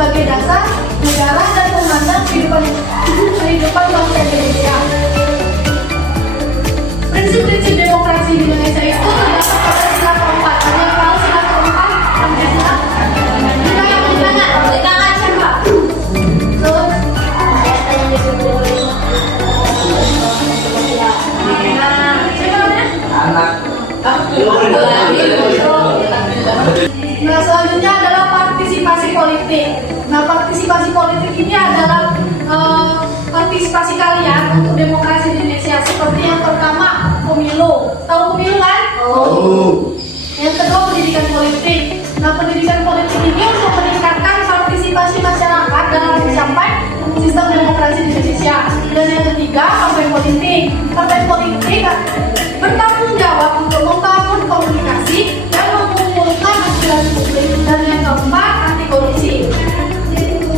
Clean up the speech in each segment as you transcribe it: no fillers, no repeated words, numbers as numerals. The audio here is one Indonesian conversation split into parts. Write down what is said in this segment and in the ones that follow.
sebagai dasar negara dan memandang kehidupan bangsa Indonesia. Prinsip-prinsip demokrasi di Indonesia itu terdapat pada sila keempat. Ada yang tahu sila keempat? Tangan siapa? Terus nah, selanjutnya adalah partisipasi politik. Nah, partisipasi politik ini adalah partisipasi kalian untuk demokrasi di Indonesia. Seperti yang pertama, pemilu. Tahu pemilu kan? Tahu. Yang kedua, pendidikan politik. Nah, pendidikan politik ini untuk meningkatkan partisipasi masyarakat dalam mencapai sistem demokrasi di Indonesia. Dan yang ketiga, partai politik. Partai politik bertanggung jawab untuk membangun komunikasi dan mengumpulkan aspirasi publik. Dan yang keempat, anti korupsi.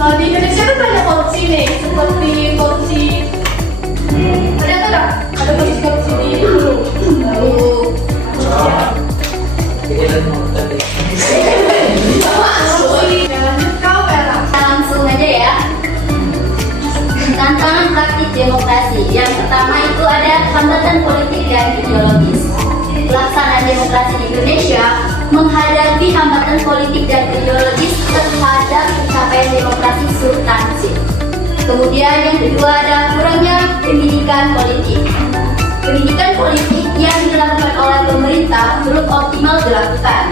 Di Indonesia itu banyak korupsi nih, seperti korupsi. Ada korupsi di hulu. Langsung aja ya. Tantangan praktik demokrasi. Yang pertama itu ada hambatan politik dan ideologis. Pelaksanaan demokrasi di Indonesia menghadapi hambatan politik dan ideologis terhadap pencapaian demokrasi substansif. Kemudian yang kedua ada kurangnya pendidikan politik. Pendidikan politik yang dilakukan oleh pemerintah belum optimal dilakukan,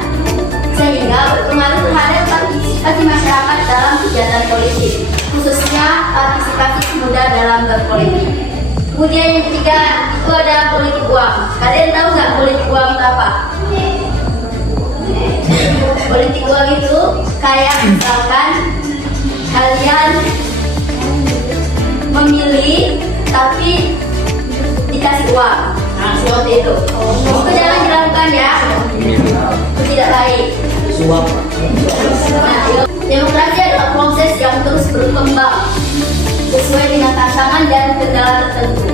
sehingga berpengaruh terhadap partisipasi masyarakat dalam kegiatan politik, khususnya partisipasi pemuda dalam berpolitik. Kemudian yang ketiga itu ada politik uang. Kalian tahu nggak politik uang itu apa? Politik uang itu kayak misalkan kalian memilih tapi dikasih uang. Nah, seperti itu. Itu jangan dilakukan ya. Itu tidak baik. Nah, demokrasi adalah proses yang terus berkembang sesuai dengan tantangan dan kendala tertentu.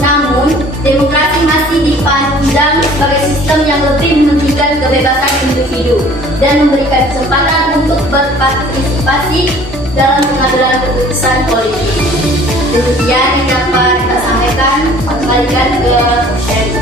Namun, demokrasi masih dipandang sebagai sistem yang lebih mementingkan kebebasan individu dan memberikan kesempatan untuk berpartisipasi dalam pengambilan keputusan politik. Demikian yang dapat kita sampaikan. Kembalikan ke Sherry.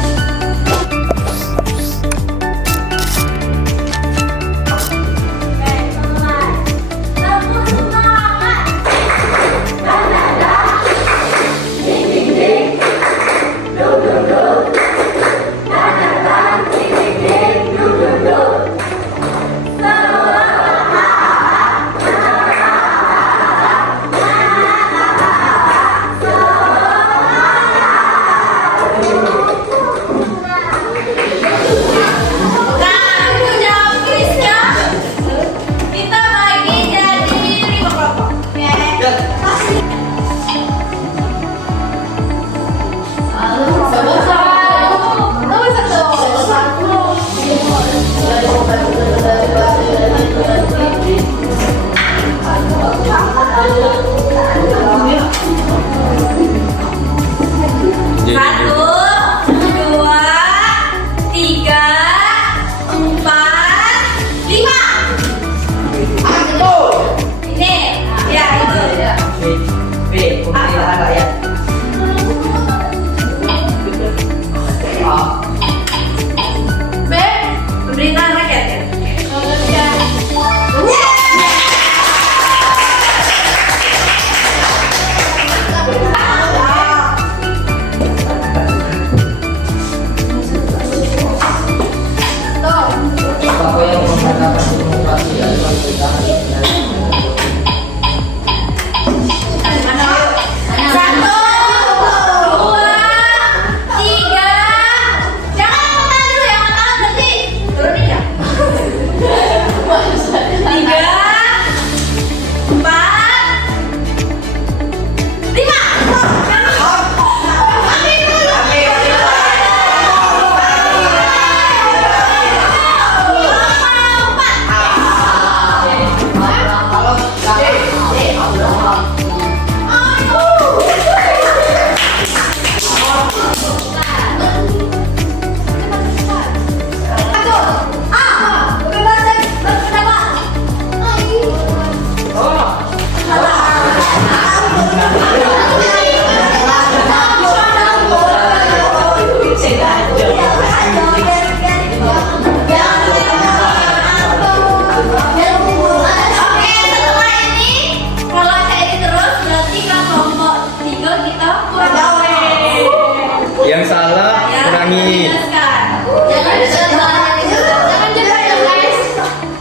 Yang salah kurangi. Jangan coba. Jangan jebak ya guys.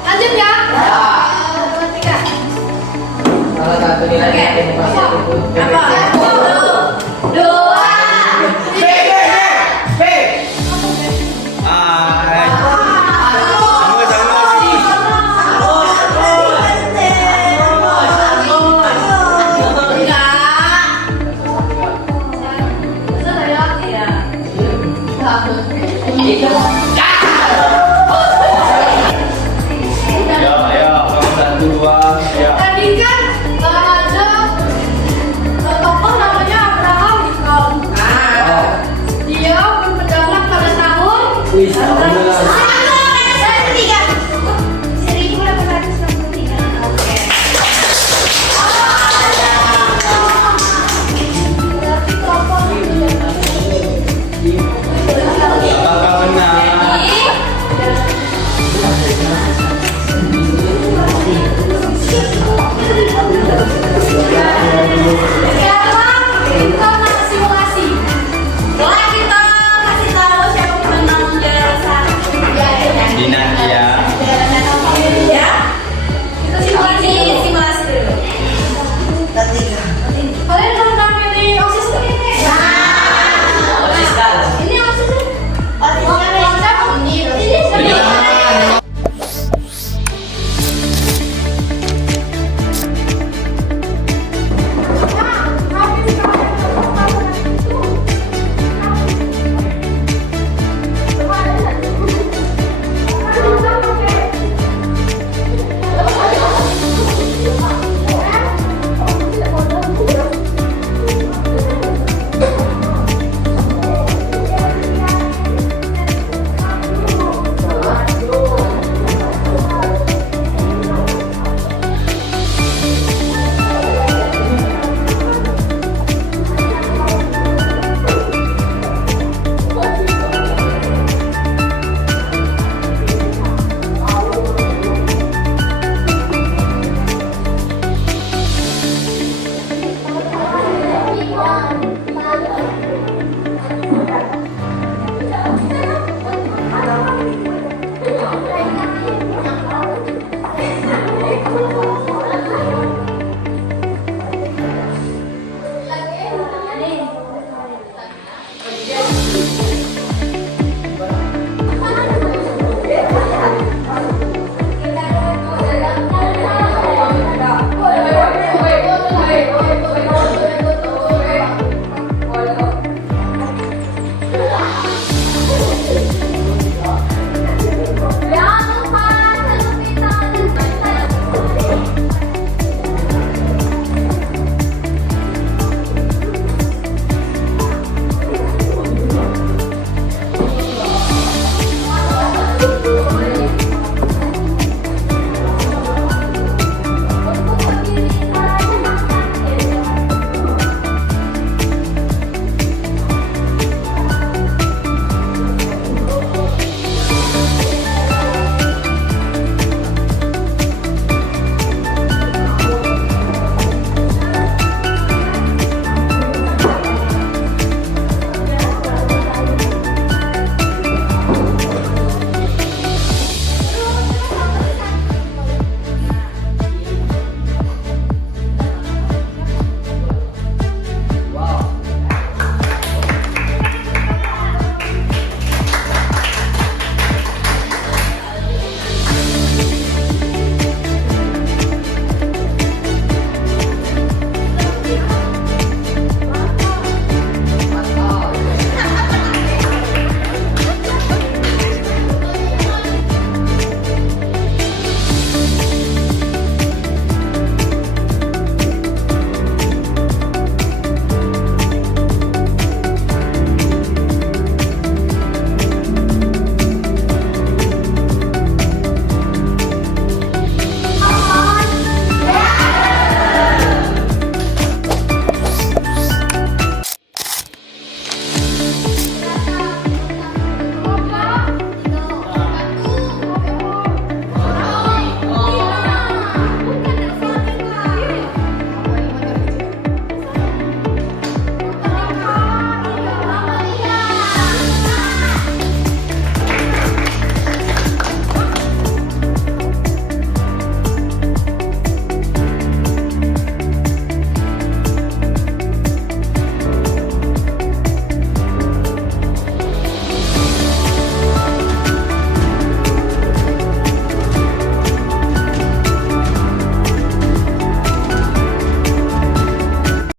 Lanjut ya. 1, 2, 3. Salah satu nilai Oke. demokrasi itu Apa? 1, 2. P. Enggak.